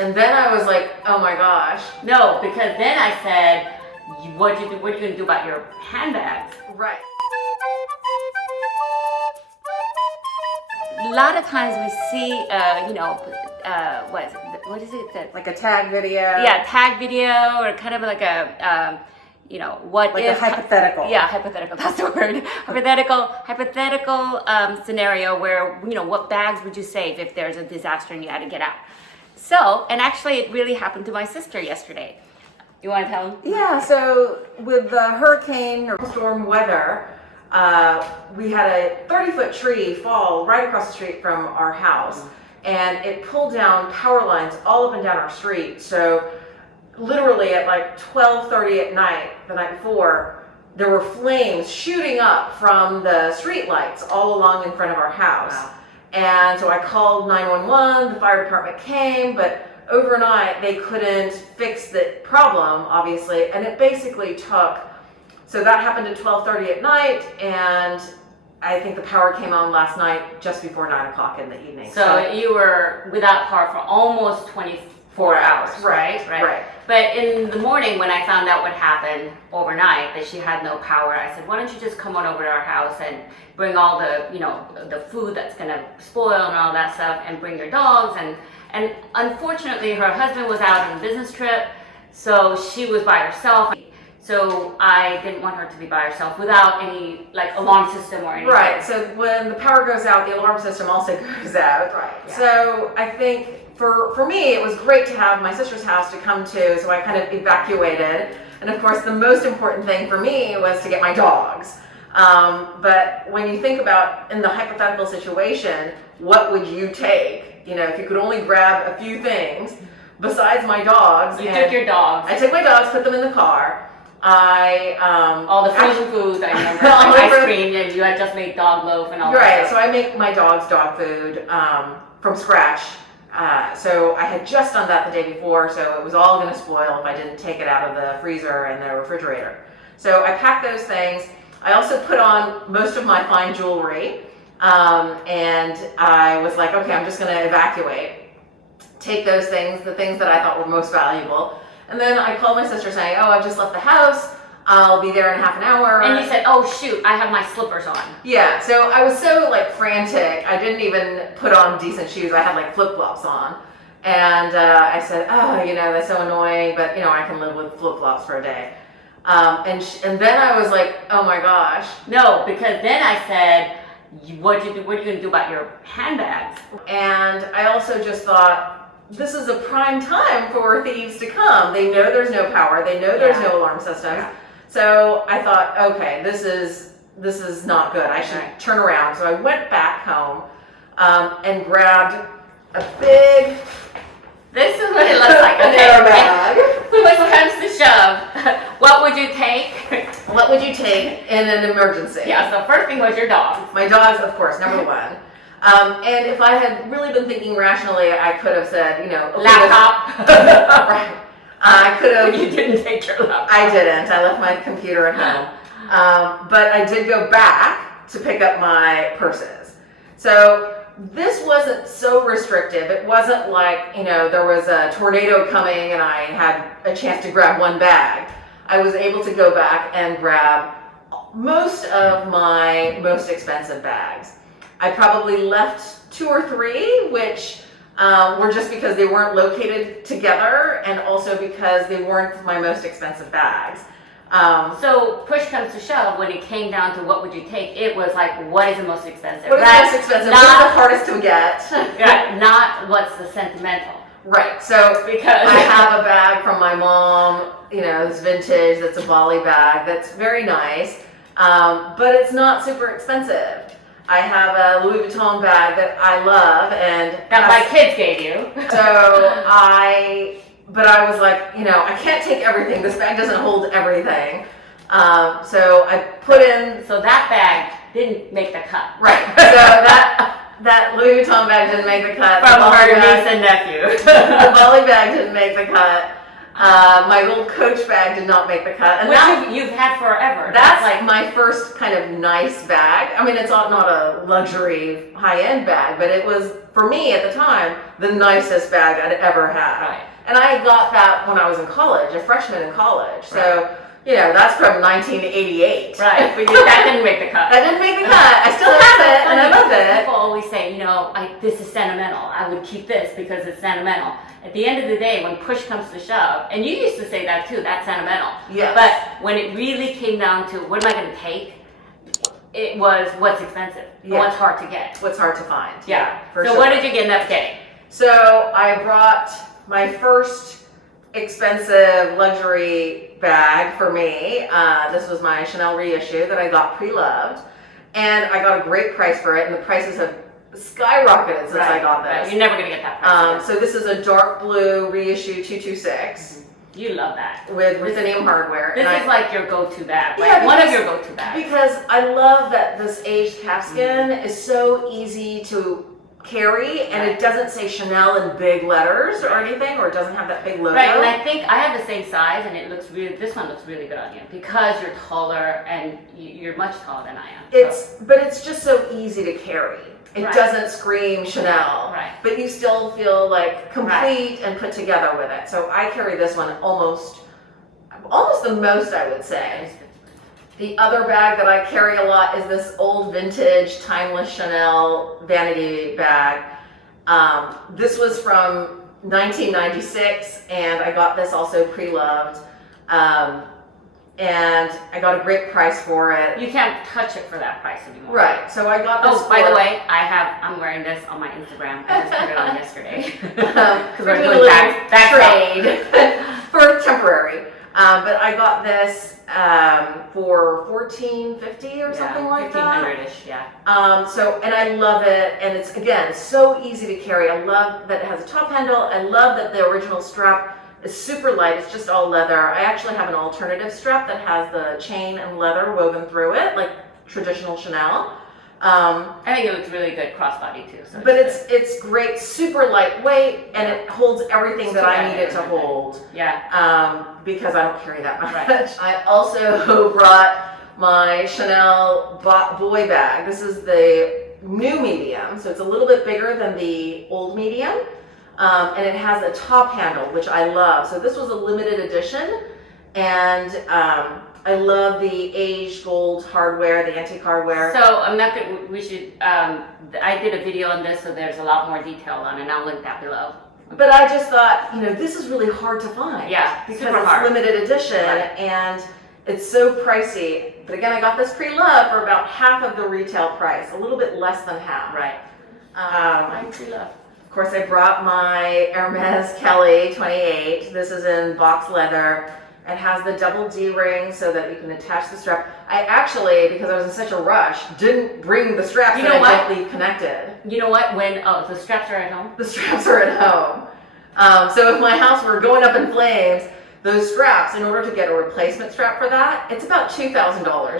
And then I was like, oh my gosh. No, because then I said, what are you going to do about your handbags? Right. A lot of times we see, what is it? Like a tag video. Yeah, tag video, or kind of like a, what like if. a hypothetical. Yeah, hypothetical, that's the word. Hypothetical scenario where, what bags would you save if there's a disaster and you had to get out? So, and actually it really happened to my sister yesterday. You want to tell them? Yeah, so with the hurricane or storm weather, we had a 30-foot tree fall right across the street from our house, and it pulled down power lines all up and down our street. So literally at like 12:30 at night, the night before, there were flames shooting up from the street lights all along in front of our house. Wow. And so I called 911, the fire department came, but overnight they couldn't fix the problem, obviously, and it basically took, so that happened at 12:30 at night, and I think the power came on last night just before 9 o'clock in the evening. So you were without power for almost 24 hours, right? Right. But in the morning when I found out what happened overnight, that she had no power, I said, why don't you just come on over to our house and bring all the, the food that's gonna spoil and all that stuff, and bring your dogs. And unfortunately her husband was out on a business trip, so she was by herself. So I didn't want her to be by herself without any alarm system or anything. Right, so when the power goes out, the alarm system also goes out. Right. Yeah. So I think for me, it was great to have my sister's house to come to, so I kind of evacuated. And of course, the most important thing for me was to get my dogs. But when you think about in the hypothetical situation, what would you take? If you could only grab a few things besides my dogs. You took your dogs. I took my dogs, put them in the car. All the frozen foods, I remember, like ice cream, and you had just made dog loaf and all that. Right, so I make my dogs dog food from scratch. So I had just done that the day before, so it was all going to spoil if I didn't take it out of the freezer and the refrigerator. So I packed those things. I also put on most of my fine jewelry, and I was like, okay, I'm just going to evacuate. Take those things, the things that I thought were most valuable. And then I called my sister saying, oh, I just left the house. I'll be there in half an hour. And you said, oh shoot, I have my slippers on. Yeah, so I was so frantic. I didn't even put on decent shoes. I had flip-flops on. And I said, oh, that's so annoying, but I can live with flip-flops for a day. And then I was like, oh my gosh. No, because then I said, what are you going to do about your handbags? And I also just thought, this is a prime time for thieves to come. They know there's no power. They know there's no alarm systems. Yeah. So I thought, okay, this is not good. I should turn around. So I went back home and grabbed a big. This is what it looks like. Okay. Bag. When it comes to shove, what would you take? What would you take in an emergency? Yeah. So first thing was your dogs. My dogs, of course, number one. And if I had really been thinking rationally, I could have said, okay, laptop. Right. I could have. You didn't take your laptop. I didn't. I left my computer at home. But I did go back to pick up my purses. So this wasn't so restrictive. It wasn't like, there was a tornado coming and I had a chance to grab one bag. I was able to go back and grab most of my most expensive bags. I probably left 2 or 3, which were just because they weren't located together, and also because they weren't my most expensive bags. So push comes to shove, when it came down to what would you take, it was like, what is the most expensive? What is the most expensive? What's the hardest to get? Yeah, not what's the sentimental. Right. So because I have a bag from my mom, it's vintage. That's a Bali bag. That's very nice, but it's not super expensive. I have a Louis Vuitton bag that I love, and that my kids gave you. But I was like, I can't take everything. This bag doesn't hold everything. So I put in. So that bag didn't make the cut. Right. So that Louis Vuitton bag didn't make the cut. From her niece and nephew. The Bali bag didn't make the cut. My old Coach bag did not make the cut. And Which that, you've had forever. that's like my first kind of nice bag. I mean, it's not a luxury high-end bag, but it was, for me at the time, the nicest bag I'd ever had. Right. And I got that when I was in college, a freshman in college. So, you know, that's from 1988. Right, but that didn't make the cut. That didn't make the cut. I still have it, and I love it. People always say, you know, this is sentimental. I would keep this because it's sentimental. At the end of the day, when push comes to shove, and you used to say that too, that's sentimental. Yes. But when it really came down to what am I going to take, it was what's expensive, what's hard to get. What's hard to find. For sure. So what did you end up getting? So I brought my first expensive luxury bag for me. This was my Chanel reissue that I got pre-loved, and I got a great price for it, and the prices have skyrocketed since I got this. You're never gonna get that price. So this is a dark blue reissue 226. You love that. With ruthenium hardware. This is like your go-to bag, right? Yeah, One of your go-to bags. Because I love that this aged calfskin is so easy to carry, and it doesn't say Chanel in big letters or anything, or it doesn't have that big logo. Right, and I think I have the same size, and it looks really. This one looks really good on you because you're taller, and you're much taller than I am. But it's just so easy to carry. It doesn't scream Chanel, right? But you still feel like complete and put together with it. So I carry this one almost the most, I would say. The other bag that I carry a lot is this old vintage timeless Chanel vanity bag. This was from 1996, and I got this also pre-loved. And I got a great price for it. You can't touch it for that price anymore. Right, so I got this. Oh, by the way, I'm wearing this on my Instagram. I just put it on yesterday. Because we're doing back trade for temporary. But I got this for $14.50 or something like that. $1,500-ish, yeah. And I love it, and it's, again, so easy to carry. I love that it has a top handle. I love that the original strap is super light. It's just all leather. I actually have an alternative strap that has the chain and leather woven through it, like traditional Chanel. I think it looks really good crossbody too. So but it's great, super lightweight, and it holds everything that I need it to hold. Yeah. Because I don't carry that much. Right. I also brought my Chanel boy bag. This is the new medium, so it's a little bit bigger than the old medium. And it has a top handle, which I love. So this was a limited edition, and I love the aged gold hardware, the antique hardware. So I'm not gonna, we should, I did a video on this, so there's a lot more detail on it, and I'll link that below. But I just thought, this is really hard to find. Yeah, because super it's hard. Limited edition, and it's so pricey. But again, I got this pre-loved for about half of the retail price, a little bit less than half. Right. I'm pre-loved. Of course, I brought my Hermes Kelly 28. This is in box leather. It has the double D ring so that you can attach the strap. I actually, because I was in such a rush, didn't bring the straps that I don't leave connected. You know what? The straps are at home? The straps are at home. So if my house were going up in flames, those straps, in order to get a replacement strap for that, it's about $2,000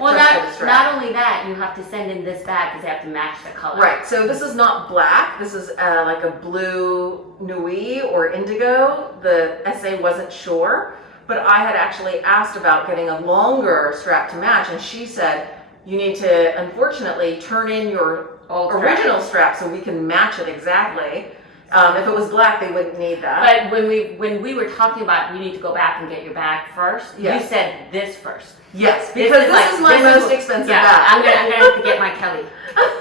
well, just for the strap. Not only that, you have to send in this bag because they have to match the color. Right, so this is not black. This is like a blue nude or indigo. The SA wasn't sure, but I had actually asked about getting a longer strap to match, and she said, you need to, unfortunately, turn in your original strap so we can match it exactly. If it was black, they wouldn't need that. But when we were talking about you need to go back and get your bag first, you said this first. Yes, because this is my most expensive bag. I'm gonna have to get my Kelly.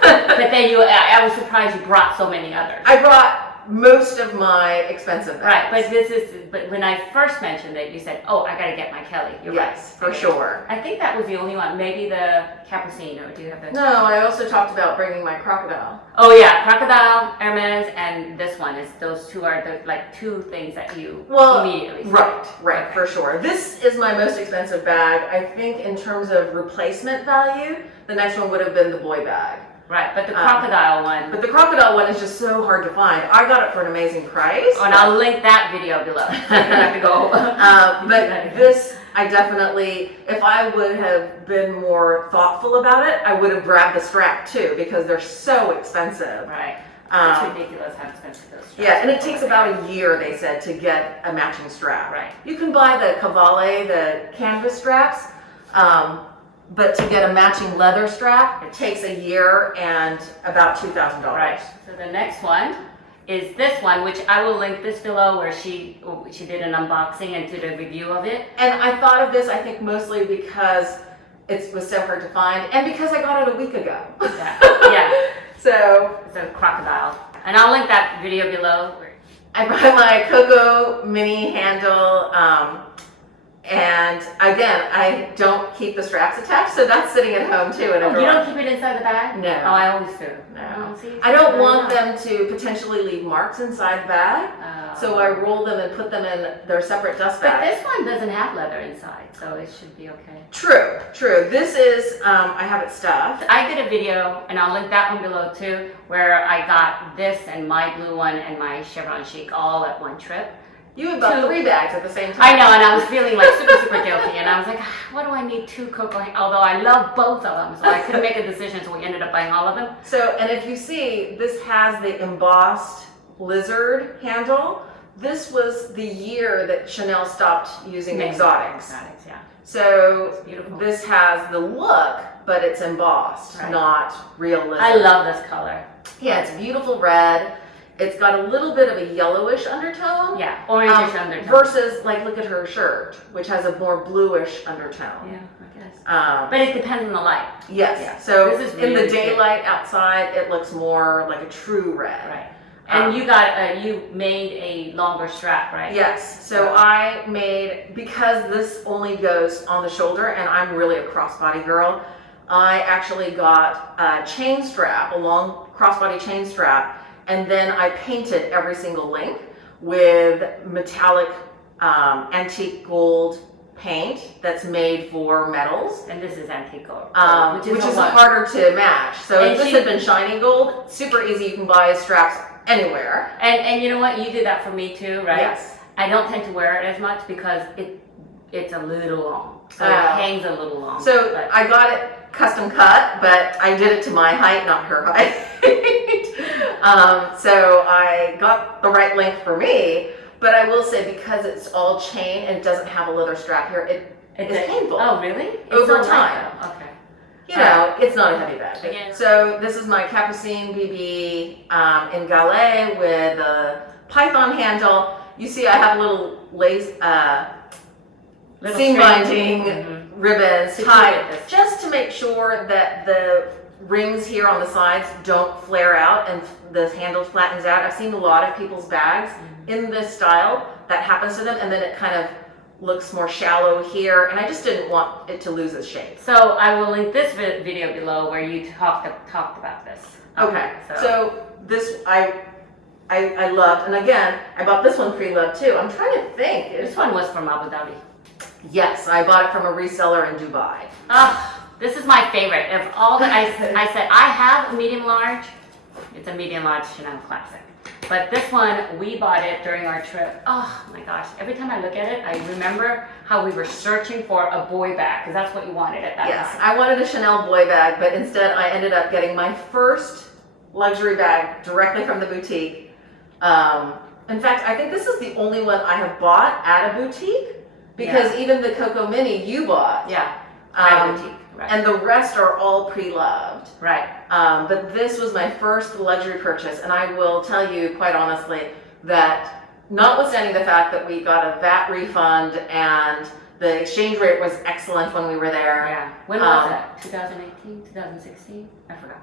But then I was surprised you brought so many others. I brought most of my expensive bags. Right, but when I first mentioned it, you said, "Oh, I gotta get my Kelly." You're right. For sure. I think that was the only one. Maybe the Capucine, or do you have the? No, I also talked about bringing my crocodile. Oh yeah, crocodile, Hermes, and this one is. Those two are the two things that you immediately. Right, for sure. This is my most expensive bag. I think in terms of replacement value, the next one would have been the boy bag. Right, but the crocodile one. But the crocodile one is just so hard to find. I got it for an amazing price. Oh, and I'll link that video below. So you have to go. But this, I definitely, if I would have been more thoughtful about it, I would have grabbed the strap too, because they're so expensive. Right. It's ridiculous how expensive those straps Yeah, and it are. takes about a year, they said, to get a matching strap. Right. You can buy the Cavalli, the canvas straps, but to get a matching leather strap, it takes a year and about $2,000. Right. So the next one is this one, which I will link this below, where she did an unboxing and did a review of it. And I thought of this, I think, mostly because it was so hard to find, and because I got it a week ago. Yeah. Yeah. So It's a crocodile. And I'll link that video below. I bought my Coco mini handle, and again, I don't keep the straps attached, so that's sitting at home too. In a Oh, you drawer. don't keep it inside the bag? No. Oh, I always do. No. Oh, see, I don't very want nice. them to potentially leave marks inside the bag, so I roll them and put them in their separate dust But bags. this one doesn't have leather inside, so it should be okay. True, true. This is, I have it stuffed. I did a video, and I'll link that one below too, where I got this and my blue one and my chevron chic all at one trip. You had bought 3 bags at the same time. I know, and I was feeling like super guilty, and I was like, what do I need 2 Coco? Although I love both of them, so I couldn't make a decision, so we ended up buying all of them. So, and if you see, this has the embossed lizard handle. This was the year that Chanel stopped using exotics. Exotics, yeah. So It's beautiful. this has the look, but it's embossed, Right. not real lizard. I love this color. Yeah, it's beautiful red. It's got a little bit of a yellowish undertone. Yeah, orangish undertone. Versus, like, look at her shirt, which has a more bluish undertone. Yeah, I guess. But it depends on the light. Yes. Yeah. So This is in really the good. daylight outside, it looks more like a true red. Right. And you made a longer strap, right? Yes. So I made, because this only goes on the shoulder, and I'm really a crossbody girl, I actually got a chain strap, a long crossbody chain strap, and then I painted every single link with metallic antique gold paint that's made for metals, And this is antique gold, which is a harder to match. So And if this she- had been shiny gold, super easy. You can buy straps anywhere. And you know what? You did that for me too, right? Yes. I don't tend to wear it as much because it's a little long. So it Oh. hangs a little long. So but- I got it custom cut, but I did it to my height, not her height. So I got the right length for me, but I will say, because it's all chain and it doesn't have a leather strap here, it's painful. Oh, really? It's Over so light, time. though. Okay. You know, it's not a heavy bag. Again. So this is my Capucine BB in Gallet with a python handle. You see I have little lace, Little seam string. binding Mhm. ribbons To tied keep it this- just to make sure that the rings here on the sides don't flare out and the handle flattens out. I've seen a lot of people's bags in this style that happens to them, and then it kind of looks more shallow here, and I just didn't want it to lose its shape. So I will link this video below where you talked about this. Okay, so this I loved, and again, I bought this one pre-loved too. I'm trying to think. This one was from Abu Dhabi. Yes, I bought it from a reseller in Dubai. This is my favorite. Of all that I said, I have a medium large. It's a medium large Chanel classic. But this one, we bought it during our trip. Oh my gosh. Every time I look at it, I remember how we were searching for a boy bag, because that's what you wanted at that Yes, time. I wanted a Chanel boy bag, but instead I ended up getting my first luxury bag directly from the boutique. In fact, I think this is the only one I have bought at a boutique, because even the Coco Mini you bought. Yeah, my boutique. Right. And the rest are all pre-loved. Right. But this was my first luxury purchase, and I will tell you quite honestly that, notwithstanding the fact that we got a VAT refund and the exchange rate was excellent when we were there. Yeah. When was that? 2018, 2016? I forgot.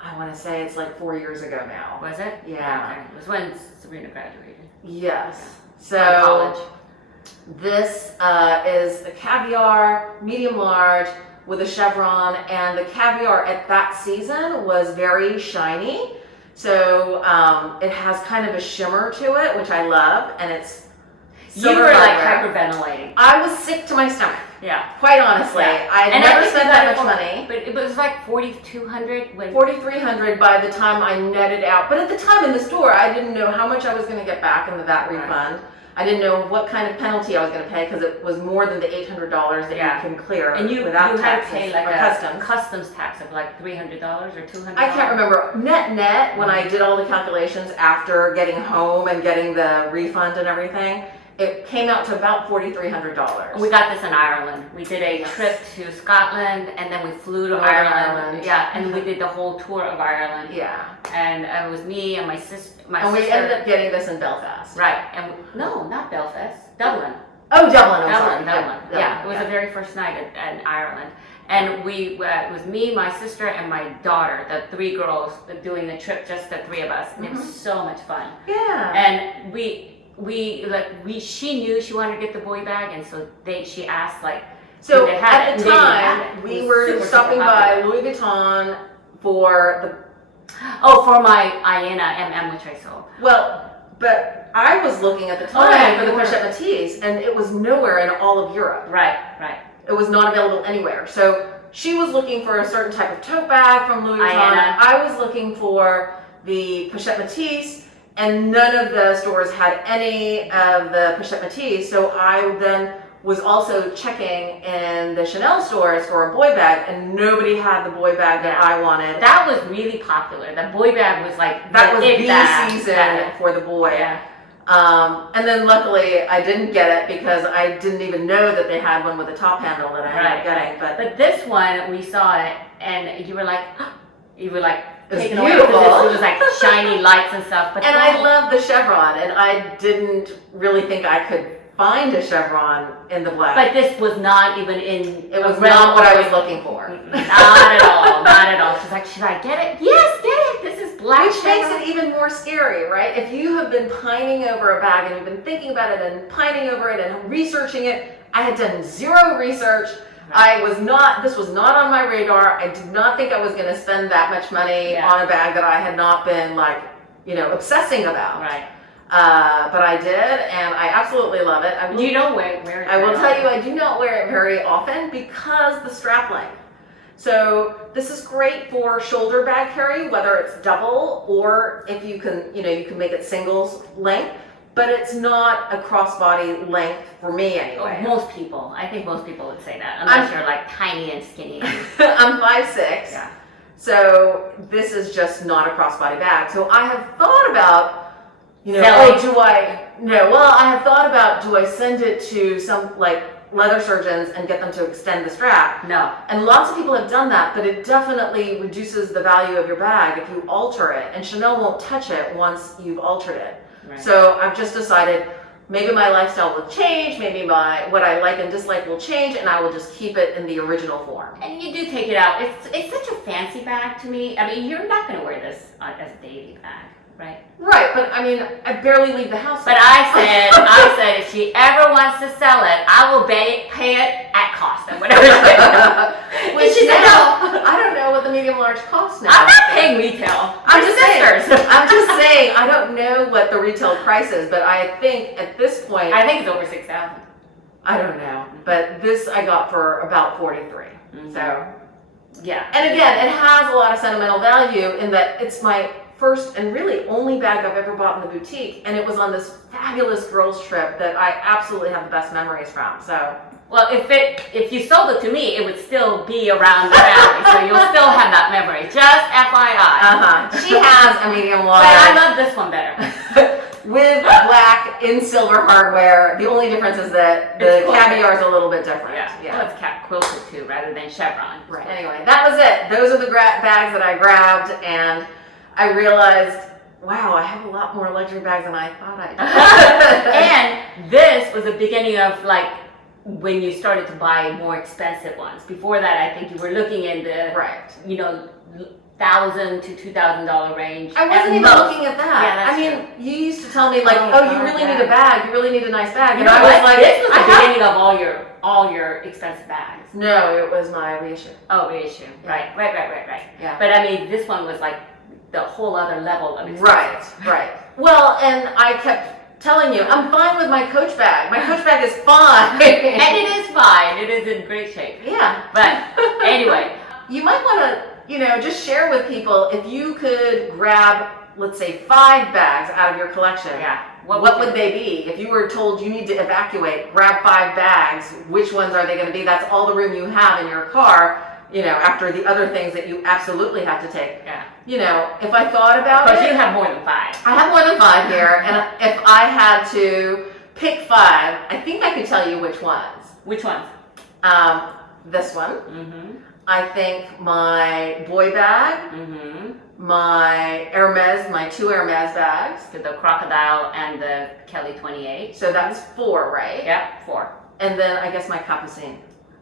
I want to say it's like 4 years ago now. Was it? Yeah. Okay. It was when Sabrina graduated. Yes. From So college. this is a caviar, medium large, with a chevron, and the caviar at that season was very shiny. So it has kind of a shimmer to it, which I love, and it's You were like hardware. hyperventilating. I was sick to my stomach. Yeah. Quite honestly, Yeah. I had And never think spent you that got much it money. But it was like 4,200 when. 4,300 by the time I netted out. But at the time in the store, I didn't know how much I was going to get back in the VAT refund. I didn't know what kind of penalty I was going to pay because it was more than the $800 that Yeah. you can clear And you without had to taxes pay like or a customs tax of like $300 or $200. I can't remember. Net, when I did all the calculations after getting home and getting the refund and everything, it came out to about $4,300. We got this in Ireland. We did a Yes. trip to Scotland and then we flew to Over Ireland. Ireland. Yeah, and we did the whole tour of Ireland. Yeah. And it was me and my sister. And we ended up getting this in Belfast. Right. And no, not Belfast. Dublin. Oh, Dublin. I'm sorry. Dublin. Yeah, it was the very first night in Ireland. And it was me, my sister, and my daughter, the three girls doing the trip, just the three of us. And it was so much fun. Yeah. And she knew she wanted to get the boy bag, and so she asked like. So they had at it, the and they didn't have time, it. It we was were super, stopping super by popular. Louis Vuitton for for my Iena which I sold. but I was looking at the Oh, time yeah, for the you were. Pochette Métis, and it was nowhere in all of Europe. Right. It was not available anywhere. So she was looking for a certain type of tote bag from Louis Vuitton. Iena. I was looking for the Pochette Métis, and none of the stores had any of the Pochette Métis. So I then was also checking in the Chanel stores for a boy bag, and nobody had the boy bag that I wanted. That was really popular. The boy bag was like That was it the bag. season for the boy. Yeah. And then luckily I didn't get it because I didn't even know that they had one with a top handle that I ended up getting. But this one, we saw it, and you were like It was taken away beautiful. because it was like shiny lights and stuff. But And I love the chevron, and I didn't really think I could find a chevron in the black. But this was not even in. It was not what I was looking for. Not at all. Not at all. She's like, should I get it? Yes, get it. This is black. Which makes it even more scary, right? If you have been pining over a bag and you've been thinking about it and pining over it and researching it, I had done zero research. This was not on my radar. I did not think I was going to spend that much money on a bag that I had not been obsessing about. Right. But I did, and I absolutely love it. Do you know where it I will tell you, I do not wear it very often because the strap length. So this is great for shoulder bag carry, whether it's double or if you can make it singles length. But it's not a crossbody length for me anyway. Most people. I think most people would say that, unless you're like tiny and skinny. I'm 5'6". Yeah. So this is just not a crossbody bag. So I have thought about, I have thought about, do I send it to some leather surgeons and get them to extend the strap? No. And lots of people have done that, but it definitely reduces the value of your bag if you alter it. And Chanel won't touch it once you've altered it. Right. So I've just decided maybe my lifestyle will change, maybe what I like and dislike will change, and I will just keep it in the original form. And you do take it out. It's such a fancy bag to me. I mean, you're not going to wear this as a daily bag, right? Right, but I mean, I barely leave the house. But I said, if she ever wants to sell it, I will pay it at cost and whatever. Which she said, no. I don't know what the medium large costs now. I'm not paying retail. I'm just sisters. saying. I'm just saying. I don't know what the retail price is, but I think at this point, I think it's over 6,000. I don't know, but this I got for about 43. So yeah. And again, it has a lot of sentimental value in that it's my first and really only bag I've ever bought in the boutique, and it was on this fabulous girls trip that I absolutely have the best memories from. So, well, if you sold it to me, it would still be around the family, so you'll still have that memory. Just FYI. She has a medium large, but I love this one better. with black in silver hardware. The only difference is that the caviar is a little bit different. Yeah. Well, it's quilted too, rather than chevron. Right. Anyway, that was it. Those are the bags that I grabbed, and I realized, wow, I have a lot more luxury bags than I thought I did. And this was the beginning of when you started to buy more expensive ones. Before that, I think you were looking in the $1,000 to $2,000 range. I wasn't even looking at that. Yeah, that's true. You used to tell me you really need a bag. You really need a nice bag. And I was like, this was the beginning of all your expensive bags. No, it was my reissue. Oh, reissue. Yeah. Right. Yeah. But I mean, this one was like the whole other level of expensive. Right. Well, and I kept telling you, I'm fine with my Coach bag. My Coach bag is fine. And it is fine. It is in great shape. Yeah. But anyway. You might want to, just share with people if you could grab, let's say, 5 bags out of your collection. Yeah. What would they be? If you were told you need to evacuate, grab 5 bags, which ones are they going to be? That's all the room you have in your car, after the other things that you absolutely have to take. Yeah. If I thought about it. Because you have more than 5. I have more than 5 here, and if I had to pick 5, I think I could tell you which ones. Which ones? This one. Mm-hmm. I think my boy bag. Mm-hmm. My Hermes, my 2 Hermes bags. The crocodile and the Kelly 28. So that's 4, right? Yep, 4. And then I guess my capucine.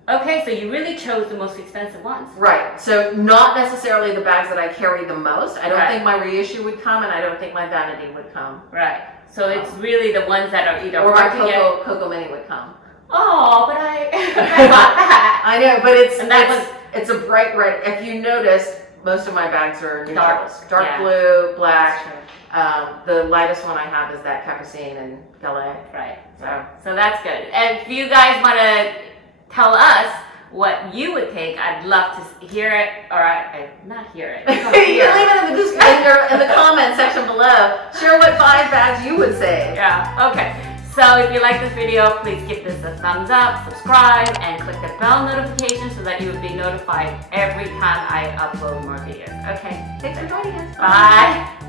Okay, so you really chose the most expensive ones. Right. So not necessarily the bags that I carry the most. I don't Right. think my reissue would come, and I don't think my vanity would come. Right. So it's really the ones that are either Or my hard to get. Coco Mini would come. Oh, but I bought that. I know, but And it's a bright red. If you noticed, most of my bags are neutrals. Dark yeah. blue, black. That's true. The lightest one I have is that capucine and Gallet. Right. So So that's good. And if you guys want to tell us what you would take, I'd love to hear it, or not hear it. you can leave it in the comment section below. Share what 5 bags you would save. Yeah, okay. So if you like this video, please give this a thumbs up, subscribe, and click the bell notification so that you will be notified every time I upload more videos. Okay, Thanks for joining us. bye.